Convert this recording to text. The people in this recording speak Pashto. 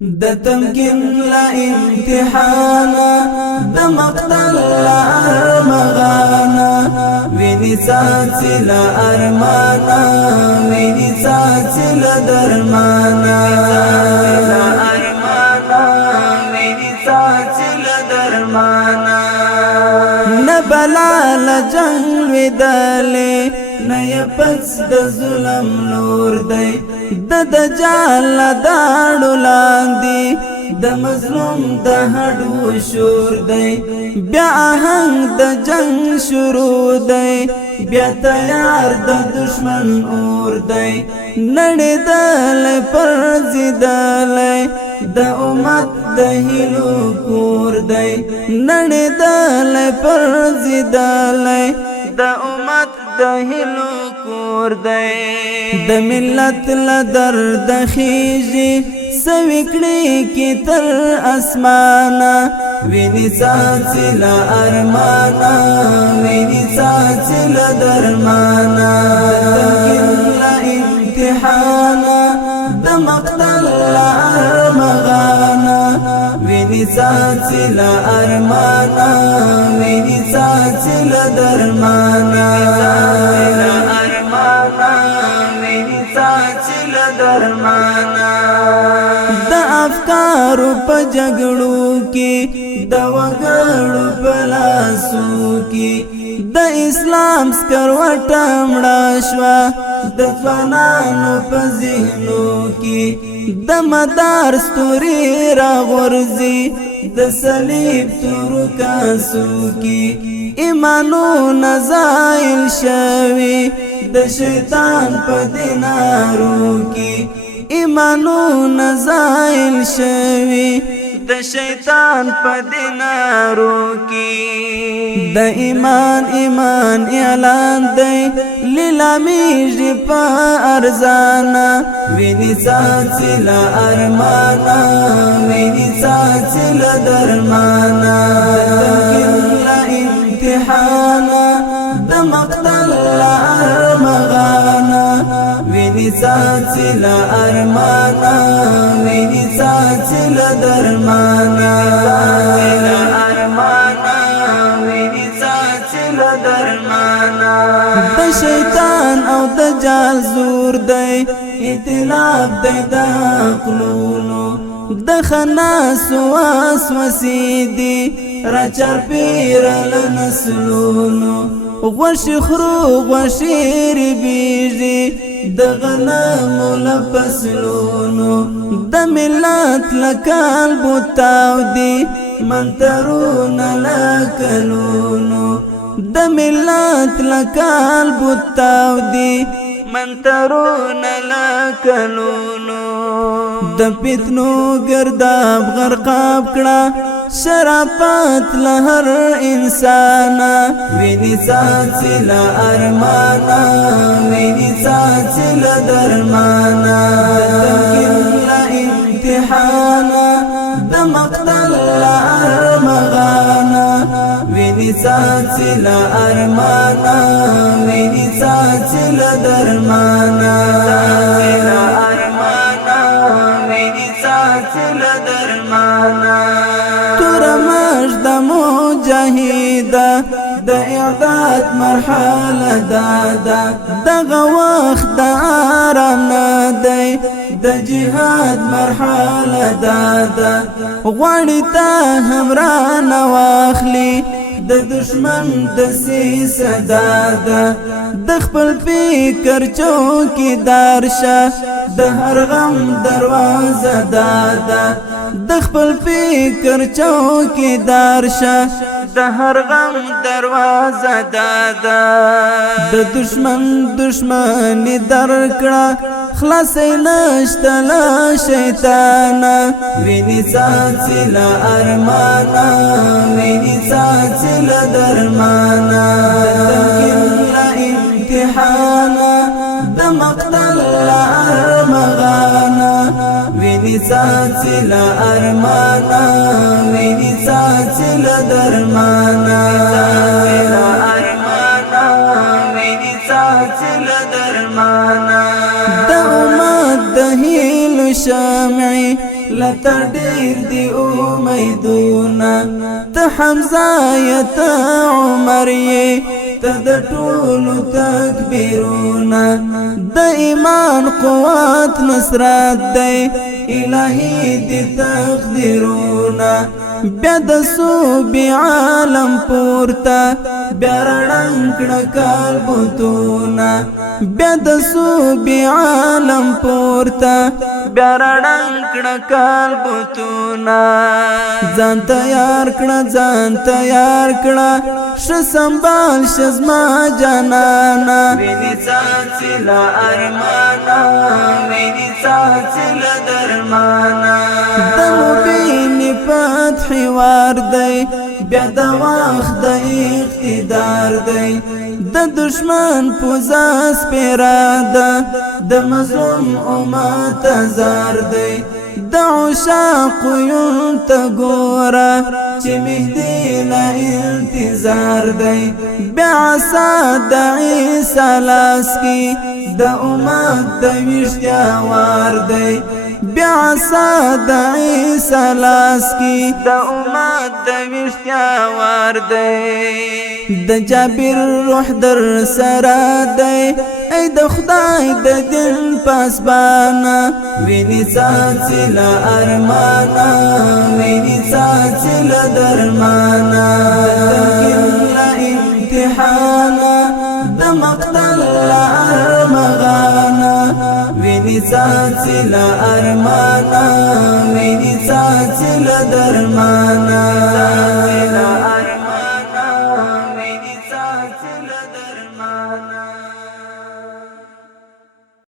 د تمکن لا امتحانا د مقتل لا ارمغانا ویني ساتي لا ارمانا ویني ساتي لا درمانا ویني ساتي لا درمانا نبلا لجنگ وداله نه پس د ظلم نور دی د دجال داړو لاندې د مظلوم د هډو شور دی بیا آهنګ د جنگ شروع دی بیا تیار د دشمن اور دی نړېدل پر ضدل د امت د هیلو کور دی نړېدل پر ضدل د امت د هیلو کور دی د ملت له درد خیږي سویکړي کی تر اسمانه ویني ساتي له ارمانه ویني ساتي له درمانه له امتحانه د مقتل له ارمغانه ویني ساتي له ارمانه ویني ساتي له درمانه د افکارو په جګړو کې د وګړو په لاسو کې د اسلام سکروټه مړه شوه د ځوانانو په ذهنو کې د مدار ستوري راغورځي د صلیب تورو کاسو کې ایمانونه زایل شوي د شیطان په دینارو کې ایمانونه زایل شوي د شیطان په دینارو کې د ایمان اعلان دی لیلامیږي په ارزانه ویني ساتي له ارمانه ویني ساتي له درمانه له امتحانه د مقتل له ارمغانه ویني ساتي له ارمانه ویني ساتي له درمانه ویني ساتي له درمانه د شیطان او د جال زور دی ائتلاف دی د عقلونو د خناس وسوسې دي را چرپېرل نسلونو غوښې خورو غوښې ربیږي د غنمو له فصلونو د ملت له قلبو تاودي منترونه له کلونو د ملت له قلبو تاودي منترونه له کلونو د فتنو گرداب غرقاب کړه شرافت له هر انسان ویني ساتي له ارمانه ویني ساتي له درمانه له امتحانه د مقتل له ارمغانه ویني ساتي له ارمانه ویني ساتي له درمانه ویني ساتي له درمانه د مجاهده د اعداد مرحله دادا دغه وخت د آرام نه دی د جهاد مرحله دادا غواړي ته هم رانه واخلي د دشمن د سیسه دادا د خپل فکر چوکیدار شه د هر غم دروازه دادا د خپل فکر چوکیدار شه د هر غم دروازه دادا د دشمن دشمنی درکړه خلاصې نشته له شیطانه ویني ساتي له ارمانه ویني ساتي له درمانه له امتحانه د مقتل له ارمغانه ویني ساتي له ارمانه ویني ساتي له درمانه ویني ساتي له درمانه د امت د هیلو شمعي لته ډیر دی امیدونه ته حمزه یې ته عمر یې ته د ټولو تکبیرونه د ایمان قوت نصرت دی الهی دی تقدیرونه بیا د صوبې عالم پورته بیا رڼنګ کړه کالبوتونه بیا د صوبې عالم پورته بیا رڼنګ کړه کالبوتونه ځان تیار کړه ځان تیار کړه ښه سنبال شه زما جانانه وینې څاڅي له ارمانه وینې څاڅي له درمانه د مبین فتح وار دی بیا د وخت د اقتدار دی د دشمن پوزه سپیره ده د مظلوم امت زار دی د عشاق یون ته ګوره چې مهدي له انتظار دی بیا عصا د عیسی لاس کې د امت د ویښتیا وار دی بیا عصا د عیسی لاس کې د امت د ویښتیا وار دی د جابر روح در سره دی ای د خدای د دین پاسبانه وینې څاڅي له ارمانه وینې څاڅي له درمانه له امتحانه د مقتل له ارمغانه وینې څاڅي له ارمانه وینې څاڅي له درمانه